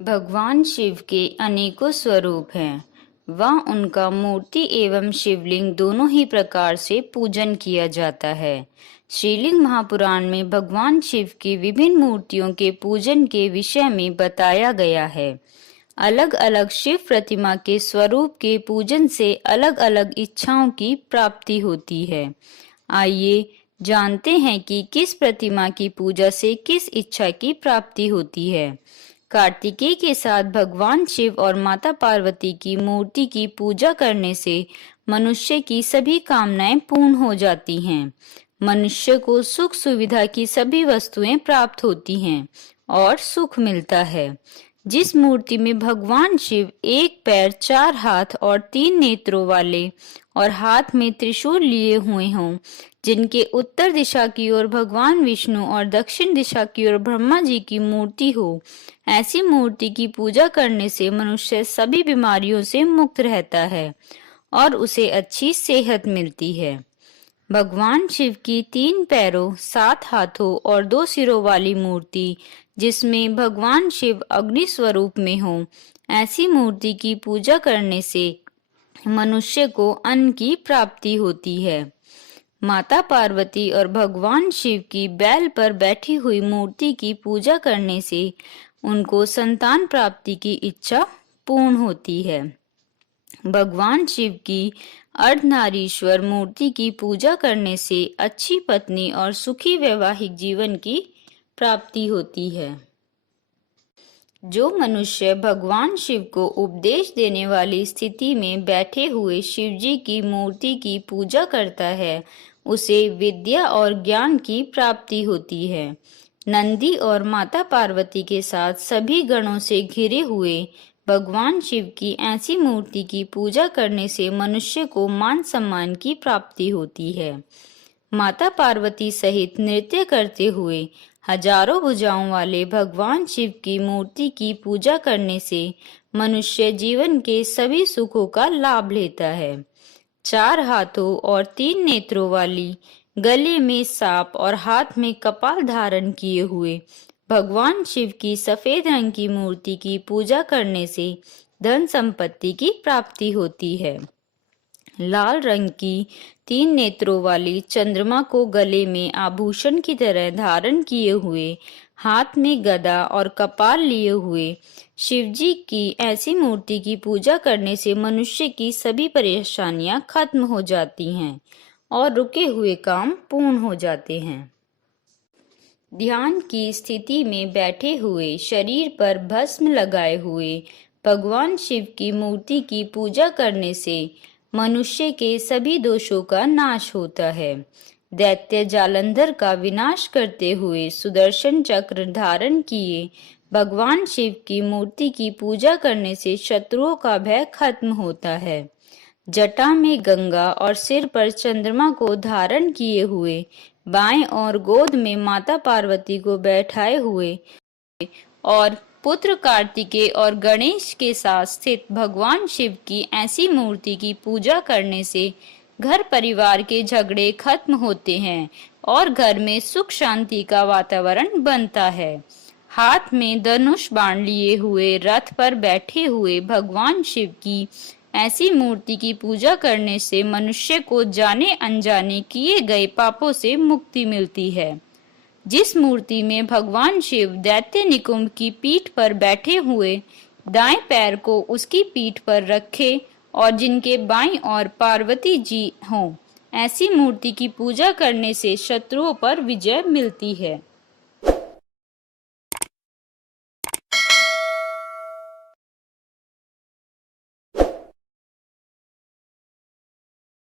भगवान शिव के अनेकों स्वरूप हैं। वह उनका मूर्ति एवं शिवलिंग दोनों ही प्रकार से पूजन किया जाता है। श्रीलिंग महापुराण में भगवान शिव की विभिन्न मूर्तियों के पूजन के विषय में बताया गया है। अलग अलग शिव प्रतिमा के स्वरूप के पूजन से अलग अलग इच्छाओं की प्राप्ति होती है। आइए जानते हैं कि किस प्रतिमा की पूजा से किस इच्छा की प्राप्ति होती है। कार्तिकेय के साथ भगवान शिव और माता पार्वती की मूर्ति की पूजा करने से मनुष्य की सभी कामनाएं पूर्ण हो जाती हैं। मनुष्य को सुख सुविधा की सभी वस्तुएं प्राप्त होती हैं और सुख मिलता है। जिस मूर्ति में भगवान शिव एक पैर, चार हाथ और तीन नेत्रों वाले और हाथ में त्रिशूल लिए हुए हों, जिनके उत्तर दिशा की ओर भगवान विष्णु और दक्षिण दिशा की ओर ब्रह्मा जी की मूर्ति हो, ऐसी मूर्ति की पूजा करने से मनुष्य सभी बीमारियों से मुक्त रहता है और उसे अच्छी सेहत मिलती है। भगवान शिव की 3 पैरों, 7 हाथों और 2 सिरों वाली मूर्ति, जिसमें भगवान शिव अग्नि स्वरूप में हो, ऐसी मूर्ति की पूजा करने से मनुष्य को अन्न की प्राप्ति होती है। माता पार्वती और भगवान शिव की बैल पर बैठी हुई मूर्ति की पूजा करने से उनको संतान प्राप्ति की इच्छा पूर्ण होती है। भगवान शिव की अर्धनारीश्वर मूर्ति की पूजा करने से अच्छी पत्नी और सुखी वैवाहिक जीवन की प्राप्ति होती है। जो मनुष्य भगवान शिव को उपदेश देने वाली स्थिति में बैठे हुए शिव जी की मूर्ति की पूजा करता है, उसे विद्या और ज्ञान की प्राप्ति होती है। नंदी और माता पार्वती के साथ सभी गणों से घिरे हुए भगवान शिव की ऐसी मूर्ति की पूजा करने से मनुष्य को मान सम्मान की प्राप्ति होती है। माता पार्वती सहित नृत्य करते हुए हजारों भुजाओं वाले भगवान शिव की मूर्ति की पूजा करने से मनुष्य जीवन के सभी सुखों का लाभ लेता है। 4 हाथों और 3 नेत्रों वाली, गले में सांप और हाथ में कपाल धारण किए हुए भगवान शिव की सफेद रंग की मूर्ति की पूजा करने से धन संपत्ति की प्राप्ति होती है। लाल रंग की 3 नेत्रों वाली चंद्रमा को गले में आभूषण की तरह धारण किए हुए, हाथ में गदा और कपाल लिए हुए शिव जी की ऐसी मूर्ति की पूजा करने से मनुष्य की सभी परेशानियां खत्म हो जाती हैं और रुके हुए काम पूर्ण हो जाते हैं। ध्यान की स्थिति में बैठे हुए, शरीर पर भस्म लगाए हुए भगवान शिव की मूर्ति की पूजा करने से मनुष्य के सभी दोषों का नाश होता है। दैत्य जालंधर का विनाश करते हुए सुदर्शन चक्र धारण किए भगवान शिव की मूर्ति की पूजा करने से शत्रुओं का भय खत्म होता है। जटा में गंगा और सिर पर चंद्रमा को धारण किए हुए, बाएं और गोद में माता पार्वती को बैठाए हुए और पुत्र कार्तिकेय और गणेश के साथ स्थित भगवान शिव की ऐसी मूर्ति की पूजा करने से घर परिवार के झगड़े खत्म होते हैं और घर में सुख शांति का वातावरण बनता है। हाथ में धनुष बाण लिए हुए रथ पर बैठे हुए भगवान शिव की ऐसी मूर्ति की पूजा करने से मनुष्य को जाने अनजाने किए गए पापों से मुक्ति मिलती है। जिस मूर्ति में भगवान शिव दैत्य निकुंभ की पीठ पर बैठे हुए दाएं पैर को उसकी पीठ पर रखे और जिनके बाईं ओर पार्वती जी हों, ऐसी मूर्ति की पूजा करने से शत्रुओं पर विजय मिलती है।